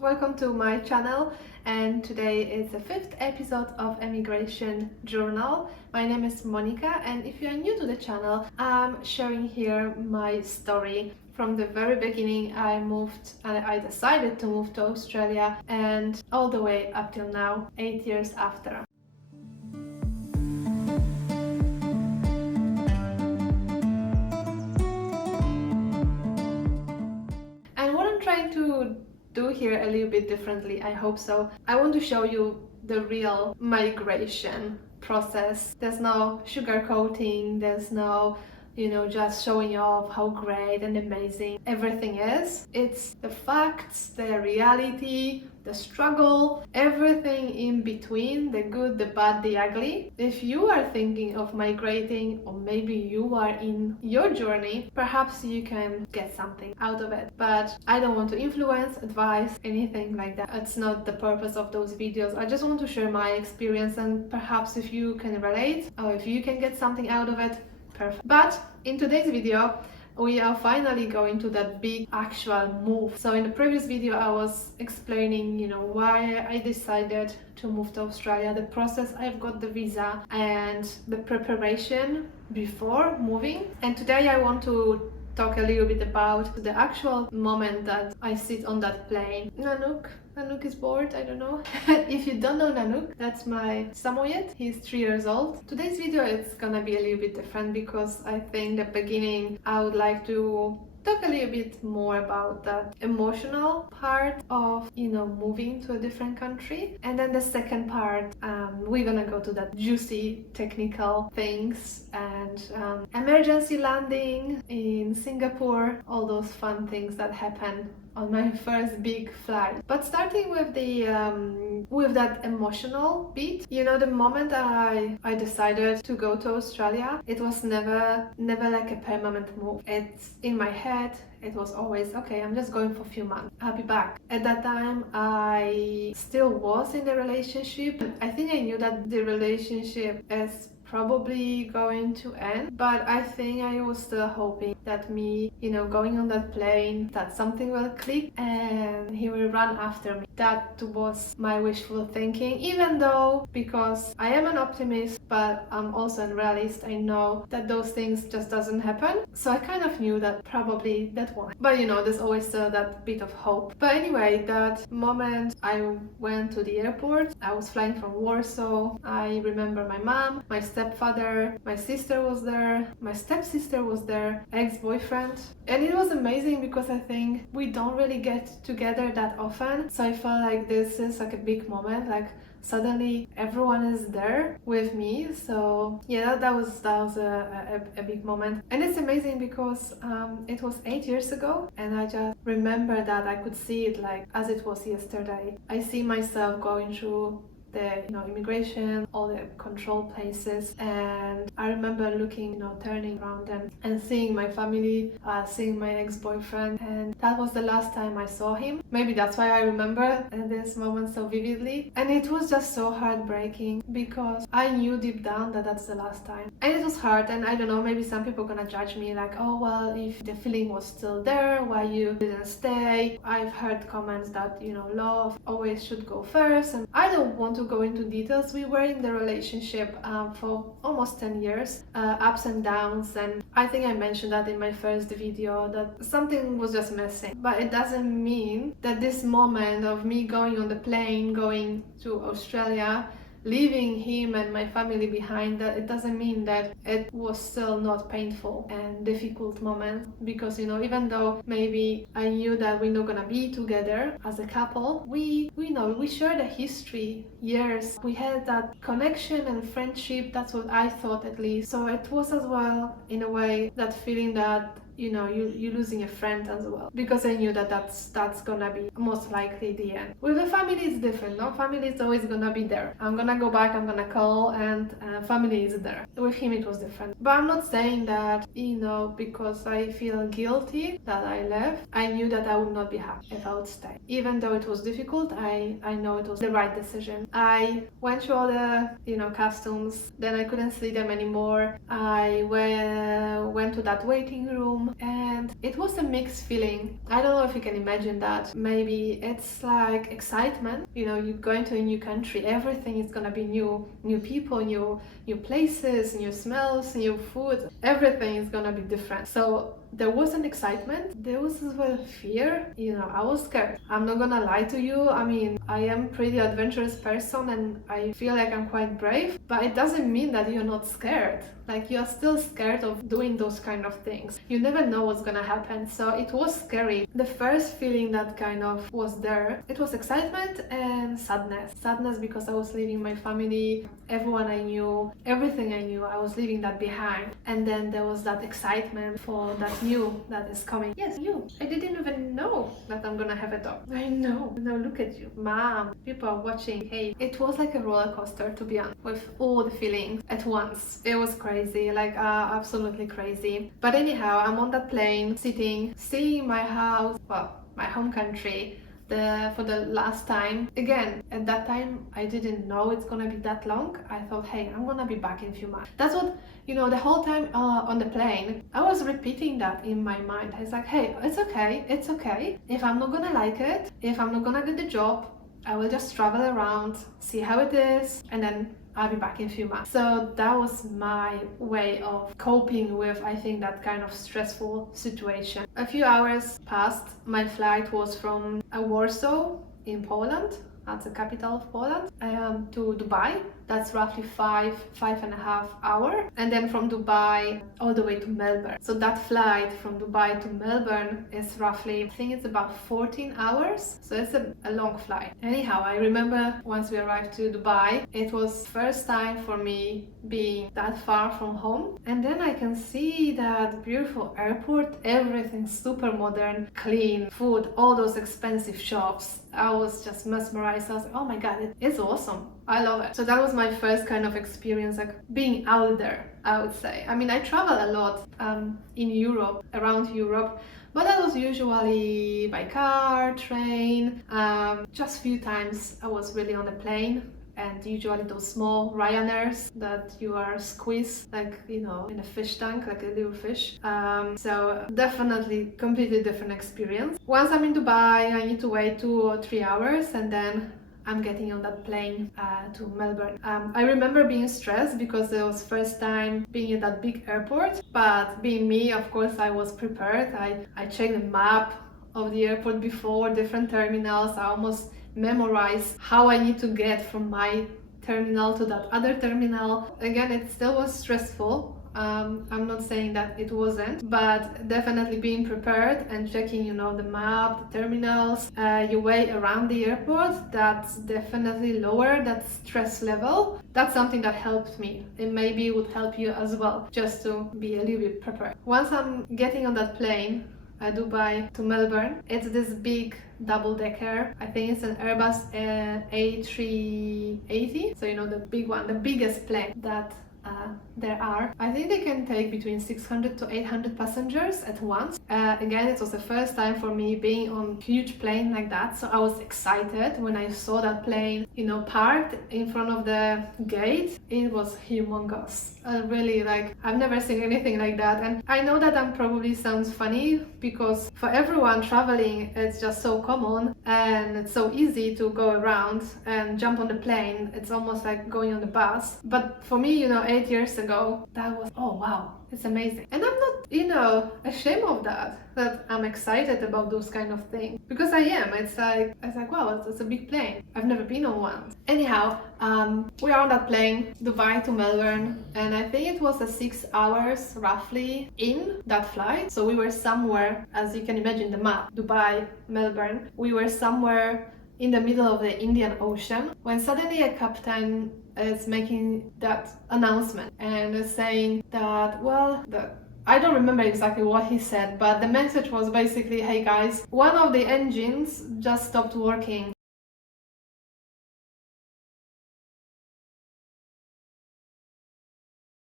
Welcome to my channel, and today is the 5th episode of Emigration Journal. My name is Monika, and if you are new to the channel, I'm sharing here my story. From the very beginning, I decided to move to Australia, and all the way up till now, 8 years after. And what I'm trying to do here a little bit differently, I hope so. I want to show you the real migration process. There's no sugarcoating, there's no just showing off how great and amazing everything is. It's the facts, the reality, the struggle, everything in between, the good, the bad, the ugly. If you are thinking of migrating, or maybe you are in your journey, perhaps you can get something out of it. But I don't want to influence, advise, anything like that. It's not the purpose of those videos. I just want to share my experience, and perhaps if you can relate or if you can get something out of it, perfect. But in today's video, we are finally going to that big actual move. So in the previous video, I was explaining, why I decided to move to Australia, the process I've got the visa, and the preparation before moving. And today I want to talk a little bit about the actual moment that I sit on that plane. Nanook is bored, I don't know. If you don't know Nanook, that's my Samoyed. He's 3 years old. Today's video is gonna be a little bit different because I think the beginning I would like to talk a little bit more about that emotional part of moving to a different country, and then the second part we're gonna go to that juicy technical things and emergency landing in Singapore, all those fun things that happen on my first big flight. But starting with the with that emotional beat, the moment I decided to go to Australia, it was never like a permanent move. It's in my head. It was always, okay, I'm just going for a few months, I'll be back. At that time, I still was in a relationship. I think I knew that the relationship is probably going to end, but I think I was still hoping that me, going on that plane, that something will click and he will run after me. That was my wishful thinking, even though, because I am an optimist, but I'm also a realist, I know that those things just doesn't happen. So I kind of knew that probably that won't. But there's always still that bit of hope. But anyway, that moment I went to the airport, I was flying from Warsaw. I remember my mom, my stepfather, my sister was there, my stepsister was there, ex-boyfriend. And it was amazing because I think we don't really get together that often. So I felt like this is like a big moment, like suddenly everyone is there with me. So yeah, that was a big moment. And it's amazing because it was 8 years ago, and I just remember that I could see it like as it was yesterday. I see myself going through the immigration, all the control places, and I remember looking, turning around and seeing my family, seeing my ex-boyfriend, and that was the last time I saw him. Maybe that's why I remember this moment so vividly. And it was just so heartbreaking because I knew deep down that that's the last time. And it was hard, and I don't know, maybe some people are gonna judge me like, oh well, if the feeling was still there, why you didn't stay? I've heard comments that love always should go first, and I don't want to go into details. We were in the relationship for almost 10 years, ups and downs, and I think I mentioned that in my first video that something was just missing. But it doesn't mean that this moment of me going on the plane, going to Australia, leaving him and my family behind, that it doesn't mean that it was still not painful and difficult moment, because even though maybe I knew that we're not gonna be together as a couple, we shared a history, years, we had that connection and friendship. That's what I thought, at least. So it was as well, in a way, that feeling that you're losing a friend as well, because I knew that that's gonna be most likely the end. With the family it's different. No, family is always gonna be there. I'm gonna go back, I'm gonna call, and family is there. With him it was different. But I'm not saying that because I feel guilty that I left. I knew that I would not be happy if I would stay. Even though it was difficult, I know it was the right decision. I went through all the customs, then I couldn't see them anymore. I went to that waiting room, home, and it was a mixed feeling. I don't know if you can imagine that. Maybe it's like excitement, you know, you're going to a new country, everything is gonna be new people, new places, new smells, new food, everything is gonna be different. So there was an excitement, there was as well fear, you know, I was scared. I'm not gonna lie to you, I mean, I am pretty adventurous person and I feel like I'm quite brave, but it doesn't mean that you're not scared. Like, you're still scared of doing those kind of things. You never know what's gonna happen, so it was scary. The first feeling that kind of was there, it was excitement and sadness. Sadness because I was leaving my family, everyone I knew, everything I knew, I was leaving that behind. And then there was that excitement for that new that is coming. Yes, you. I didn't even know that I'm gonna have a dog. I know. Now look at you. Mom, people are watching. Hey, it was like a roller coaster, to be honest, with all the feelings at once. It was crazy, like absolutely crazy. But anyhow, I'm on that plane, sitting, seeing my house, well, my home country, for the last time. Again, at that time, I didn't know it's gonna be that long. I thought, hey, I'm gonna be back in a few months. That's what, you know, the whole time on the plane, I was repeating that in my mind. It's like, hey, it's okay, it's okay. If I'm not gonna like it, if I'm not gonna get the job, I will just travel around, see how it is, and then I'll be back in a few months. So that was my way of coping with, I think, that kind of stressful situation. A few hours passed. My flight was from Warsaw in Poland, that's the capital of Poland, to Dubai. That's roughly five and a half hours. And then from Dubai all the way to Melbourne. So that flight from Dubai to Melbourne is roughly, I think it's about 14 hours. So it's a long flight. Anyhow, I remember once we arrived to Dubai, it was first time for me being that far from home. And then I can see that beautiful airport, everything super modern, clean, food, all those expensive shops. I was just mesmerized. I was like, oh my god, it is awesome. I love it. So that was my first kind of experience, like being out there, I would say. I mean, I travel a lot in Europe, around Europe, but that was usually by car, train. Just few times I was really on a plane, and usually those small Ryanairs that you are squeezed like, you know, in a fish tank, like a little fish. So definitely completely different experience. Once I'm in Dubai, I need to wait 2 or 3 hours, and then I'm getting on that plane to Melbourne. I remember being stressed because it was first time being at that big airport, but being me, of course, I was prepared. I checked the map of the airport before, different terminals. I almost memorized how I need to get from my terminal to that other terminal. Again, it still was stressful. I'm not saying that it wasn't, but definitely being prepared and checking, you know, the map, the terminals, your way around the airport, that's definitely lower that stress level. That's something that helped me. It maybe would help you as well, just to be a little bit prepared. Once I'm getting on that plane, Dubai to Melbourne, it's this big double-decker. I think it's an Airbus A380, so you know, the big one, the biggest plane that there are. I think they can take between 600 to 800 passengers at once. Again, it was the first time for me being on a huge plane like that, so I was excited when I saw that plane, you know, parked in front of the gate. It was humongous. Really, like, I've never seen anything like that. And I know that probably sounds funny, because for everyone traveling, it's just so common and it's so easy to go around and jump on the plane. It's almost like going on the bus. But for me, you know, 8 years ago, that was, oh wow, it's amazing. And I'm not, you know, ashamed of that I'm excited about those kind of things, because I am. It's like wow, it's a big plane. I've never been on one. Anyhow, we are on that plane, Dubai to Melbourne, and I think it was a 6 hours roughly in that flight. So we were somewhere, as you can imagine the map, Dubai, Melbourne, we were somewhere in the middle of the Indian Ocean, when suddenly a captain is making that announcement and is saying that, well, I don't remember exactly what he said, but the message was basically, hey guys, one of the engines just stopped working.